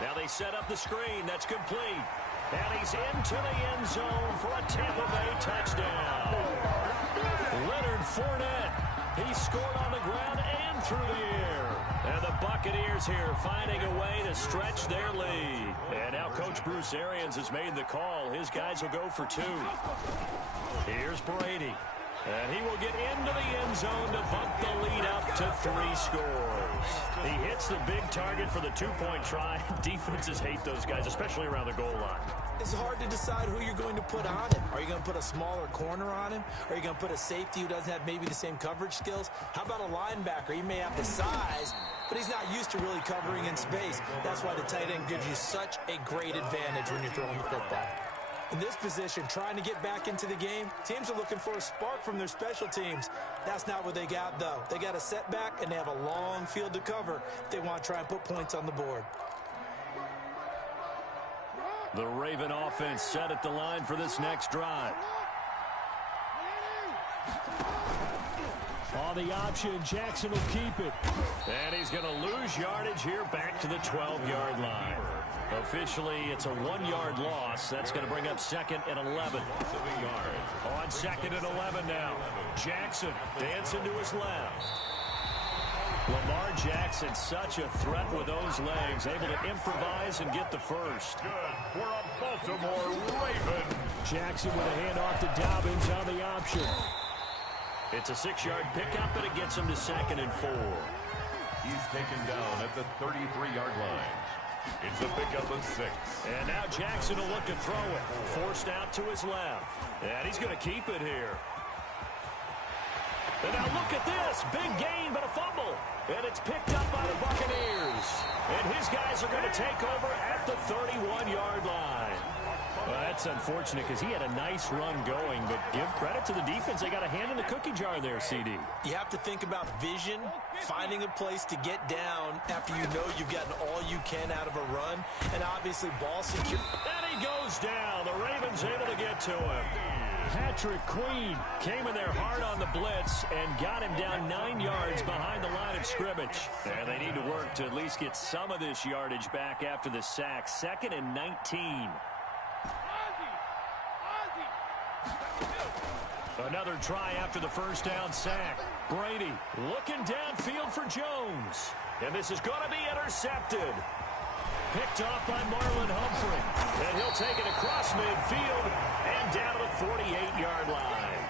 Now they set up the screen. That's complete. And he's into the end zone for a Tampa Bay touchdown. Leonard Fournette. He scored on the ground and through the air. And the Buccaneers here finding a way to stretch their lead. And now Coach Bruce Arians has made the call. His guys will go for 2. Here's Brady. And he will get into the end zone to bump the lead up to 3 scores. He hits the big target for the 2-point try. Defenses hate those guys, especially around the goal line. It's hard to decide who you're going to put on him. Are you going to put a smaller corner on him? Are you going to put a safety who doesn't have maybe the same coverage skills? How about a linebacker? He may have the size, but he's not used to really covering in space. That's why the tight end gives you such a great advantage when you're throwing the football. In this position, trying to get back into the game, teams are looking for a spark from their special teams. That's not what they got, though. They got a setback, and they have a long field to cover if they want to try and put points on the board. The Raven offense set at the line for this next drive. On the option, Jackson will keep it. And he's going to lose yardage here back to the 12-yard line. Officially, it's a 1-yard loss. That's going to bring up 2nd and 11. On 2nd and 11 now. Jackson dancing to his left. Lamar Jackson, such a threat with those legs, able to improvise and get the first. Good for a Baltimore Raven. Jackson with a handoff to Dobbins on the option. It's a 6-yard pickup, and it gets him to 2nd and 4. He's taken down at the 33-yard line. It's a pickup of 6. And now Jackson will look to throw it. Forced out to his left. And he's going to keep it here. And now look at this. Big gain, but a fumble. And it's picked up by the Buccaneers. And his guys are going to take over at the 31-yard line. Well, that's unfortunate because he had a nice run going, but give credit to the defense. They got a hand in the cookie jar there, CD. You have to think about vision, finding a place to get down after you know you've gotten all you can out of a run, and obviously ball security. And he goes down. The Ravens was able to get to him. Patrick Queen came in there hard on the blitz and got him down 9 yards behind the line of scrimmage. And they need to work to at least get some of this yardage back after the sack. 2nd and 19. Another try after the first down sack. Brady looking downfield for Jones. And this is going to be intercepted. Picked off by Marlon Humphrey. And he'll take it across midfield and down to the 48-yard line.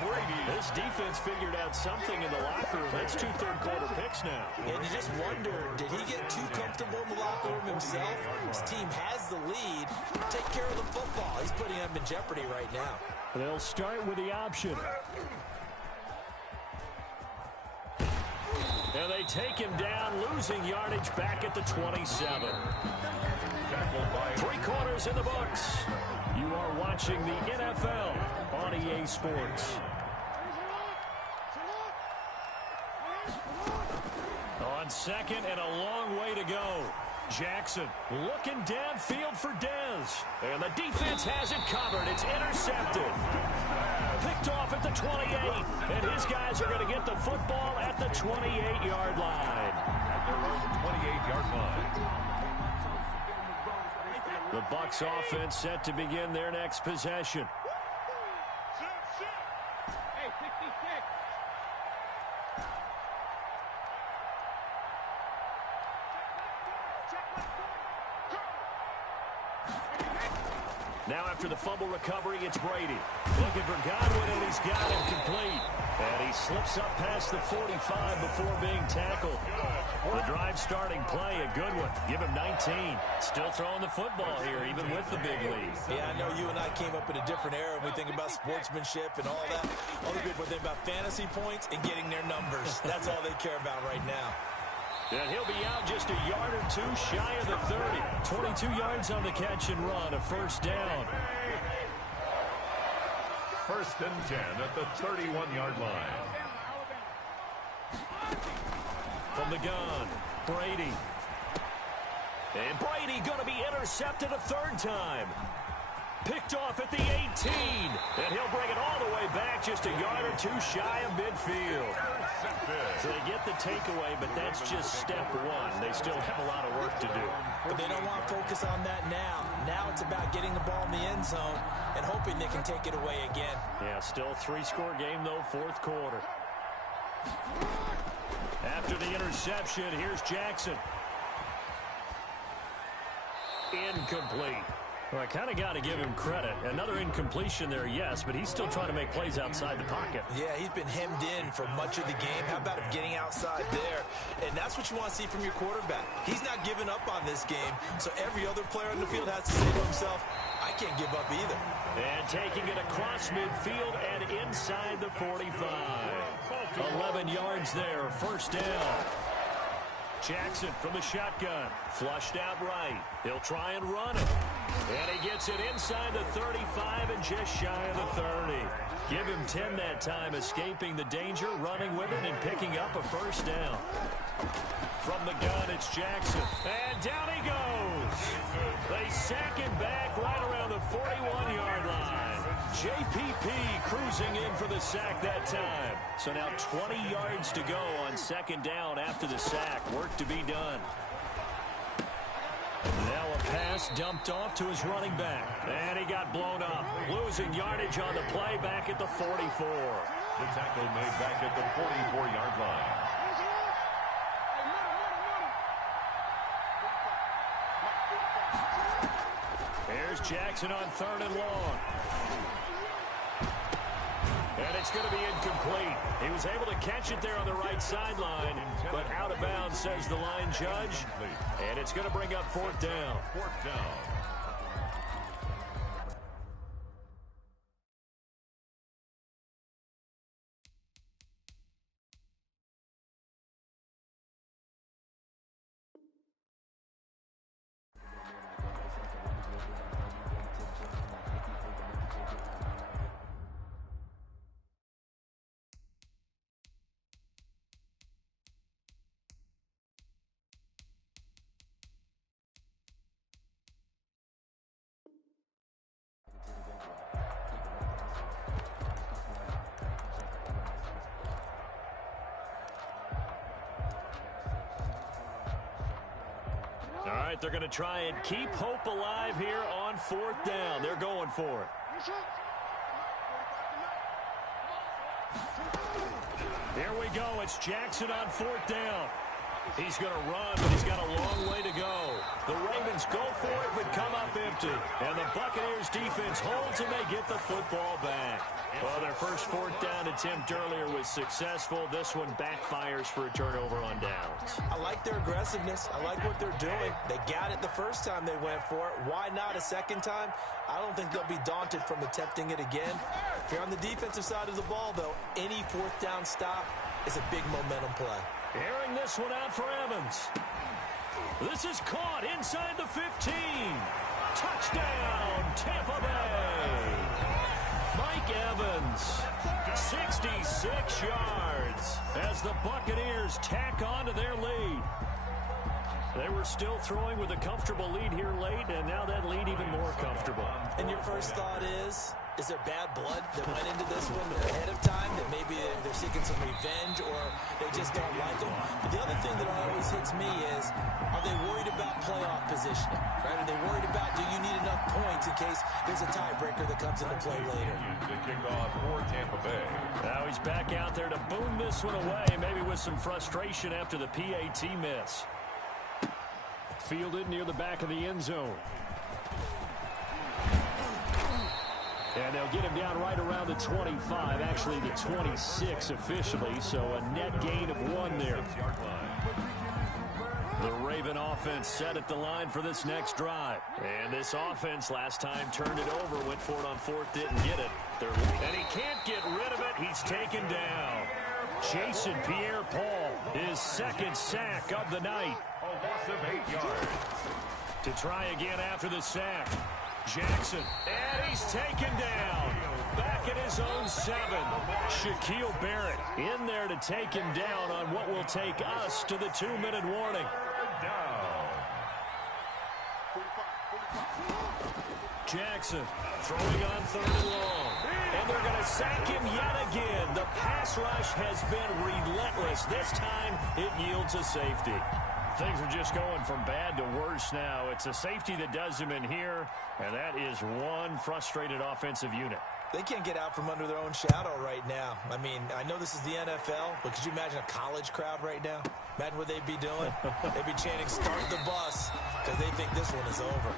Brady. This defense figured out something in the locker room. That's 2 third-quarter picks now. And you just wonder, did he get too comfortable in the locker room himself? His team has the lead. Take care of the football. He's putting them in jeopardy right now. They'll start with the option. And they take him down, losing yardage back at the 27. 3 quarters in the books. You are watching the NFL on EA Sports. On 2nd and a long way to go. Jackson looking downfield for Dez. And the defense has it covered. It's intercepted. Picked off at the 28. And his guys are going to get the football at the 28-yard line. At their own 28-yard line. The Bucs offense set to begin their next possession. Hey, 66. Now after the fumble recovery, it's Brady. Looking for Godwin, and he's got him complete. And he slips up past the 45 before being tackled. The drive starting play, a good one. Give him 19. Still throwing the football here, even with the big lead. Yeah, I know you and I came up in a different era. We think about sportsmanship and all that. Other people think about fantasy points and getting their numbers. That's all they care about right now. And he'll be out just a yard or 2 shy of the 30. 22 yards on the catch and run, a first down. 1st and 10 at the 31-yard line. From the gun, Brady. And Brady going to be intercepted a 3rd time. Picked off at the 18. And he'll bring it all the way back just a yard or 2 shy of midfield. So they get the takeaway, but that's just step 1. They still have a lot of work to do. But they don't want to focus on that now. Now it's about getting the ball in the end zone and hoping they can take it away again. Yeah, still a 3-score game, though, 4th quarter. After the interception, here's Jackson. Incomplete. Well, I kind of got to give him credit. Another incompletion there, yes, but he's still trying to make plays outside the pocket. Yeah, he's been hemmed in for much of the game. How about him getting outside there? And that's what you want to see from your quarterback. He's not giving up on this game, so every other player on the field has to say to himself, I can't give up either. And taking it across midfield and inside the 45. 11 yards there, first down. Jackson from the shotgun. Flushed out right. He'll try and run it. And he gets it inside the 35 and just shy of the 30. Give him 10 that time, escaping the danger, running with it, and picking up a first down. From the gun, it's Jackson. And down he goes. They sack him back right around the 41-yard line. JPP cruising in for the sack that time. So now 20 yards to go on 2nd down after the sack. Work to be done. Now a pass dumped off to his running back. And he got blown up. Losing yardage on the play back at the 44. The tackle made back at the 44-yard line. Here's Jackson on 3rd and long. And it's going to be incomplete. He was able to catch it there on the right sideline, but out of bounds, says the line judge. And it's going to bring up 4th down. 4th down. right, they're going to try and keep hope alive here on 4th down. They're going for it. Here we go. It's Jackson on 4th down. He's going to run, but he's got a long way to go. The Ravens go for it, but come up empty. And the Buccaneers defense holds, and they get the football back. Well, their first 4th down attempt earlier was successful. This one backfires for a turnover on downs. I like their aggressiveness. I like what they're doing. They got it the first time they went for it. Why not a second time? I don't think they'll be daunted from attempting it again. If you're on the defensive side of the ball, though, any 4th down stop is a big momentum play. Airing this one out for Evans. This is caught inside the 15. Touchdown, Tampa Bay. Mike Evans, 66 yards as the Buccaneers tack on to their lead. They were still throwing with a comfortable lead here late, and now that lead even more comfortable. And your first thought is there bad blood that went into this one ahead of time, that maybe they're seeking some revenge or they just don't like them? But the other thing that always hits me is, are they worried about playoff positioning? Right? Are they worried about, do you need enough points in case there's a tiebreaker that comes into play later? The kickoff for Tampa Bay. Now he's back out there to boom this one away, maybe with some frustration after the PAT miss. Fielded near the back of the end zone. And they'll get him down right around the 25, actually the 26 officially, so a net gain of 1 there. The Raven offense set at the line for this next drive. And this offense last time turned it over, went for it on 4th, didn't get it. And he can't get rid of it. He's taken down. Jason Pierre-Paul, his 2nd sack of the night. A loss of 8 yards. To try again after the sack. Jackson, and he's taken down. Back at his own 7. Shaquille Barrett in there to take him down on what will take us to the 2-minute warning. Down. Jackson throwing on 3rd and long. And they're going to sack him yet again. The pass rush has been relentless. This time it yields a safety. Things are just going from bad to worse now. It's a safety that does him in here, and that is one frustrated offensive unit. They can't get out from under their own shadow right now. I mean, I know this is the NFL, but could you imagine a college crowd right now? Imagine what they'd be doing. They'd be chanting, "Start the bus," because they think this one is over.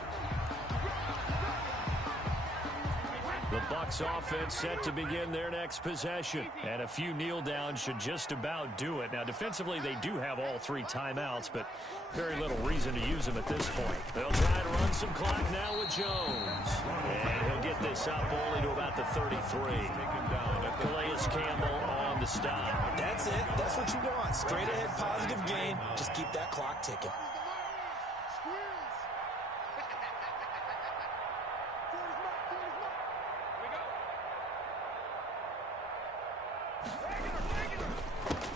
The Bucs offense set to begin their next possession. And a few kneel downs should just about do it. Now, defensively, they do have all 3 timeouts, but very little reason to use them at this point. They'll try to run some clock now with Jones. And he'll get this up only to about the 33. Taken down at Calais Campbell on the stop. That's it. That's what you want. Straight ahead positive gain. Just keep that clock ticking.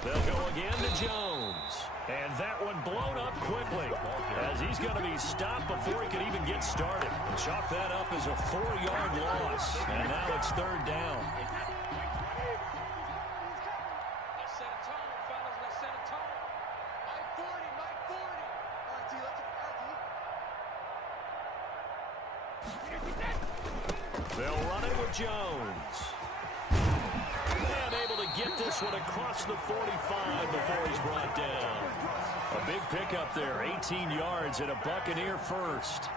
They'll go again to Jones. And that one blown up quickly as he's going to be stopped before he can even get started. Chalk that up as a 4-yard loss. And now it's 3rd down. Let's set a tone, fellas. Let's set a tone. Mike 40, Mike 40. RT, let's They'll run it with Jones. And able to get this one across the 45 before he's brought down. A big pickup there, 18 yards and a Buccaneer first.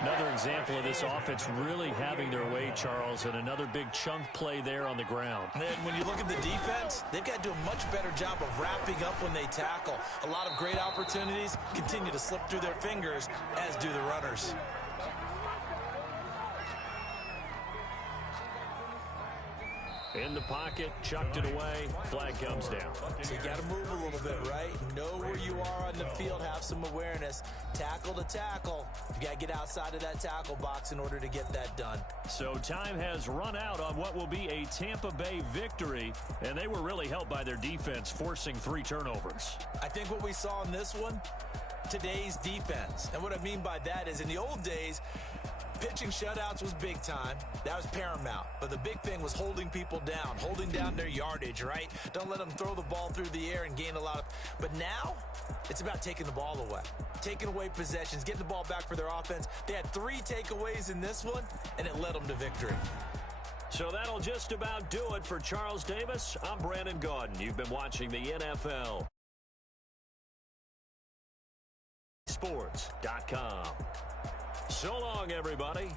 Another example of this offense really having their way, Charles, and another big chunk play there on the ground. And when you look at the defense, they've got to do a much better job of wrapping up when they tackle. A lot of great opportunities continue to slip through their fingers, as do the runners. In the pocket, chucked it away, flag comes down. So you got to move a little bit, right? Know where you are on the field, have some awareness. Tackle to tackle. You got to get outside of that tackle box in order to get that done. So time has run out on what will be a Tampa Bay victory, and they were really helped by their defense, forcing 3 turnovers. I think what we saw in this one, today's defense. And what I mean by that is in the old days, Pitching shutouts was big time. That was paramount. But the big thing was holding people down, holding down their yardage, right? Don't let them throw the ball through the air and gain a lot of... But now, it's about taking the ball away. Taking away possessions, getting the ball back for their offense. They had 3 takeaways in this one, and it led them to victory. So that'll just about do it for Charles Davis. I'm Brandon Gaudin. You've been watching the NFL Sports.com. So long, everybody.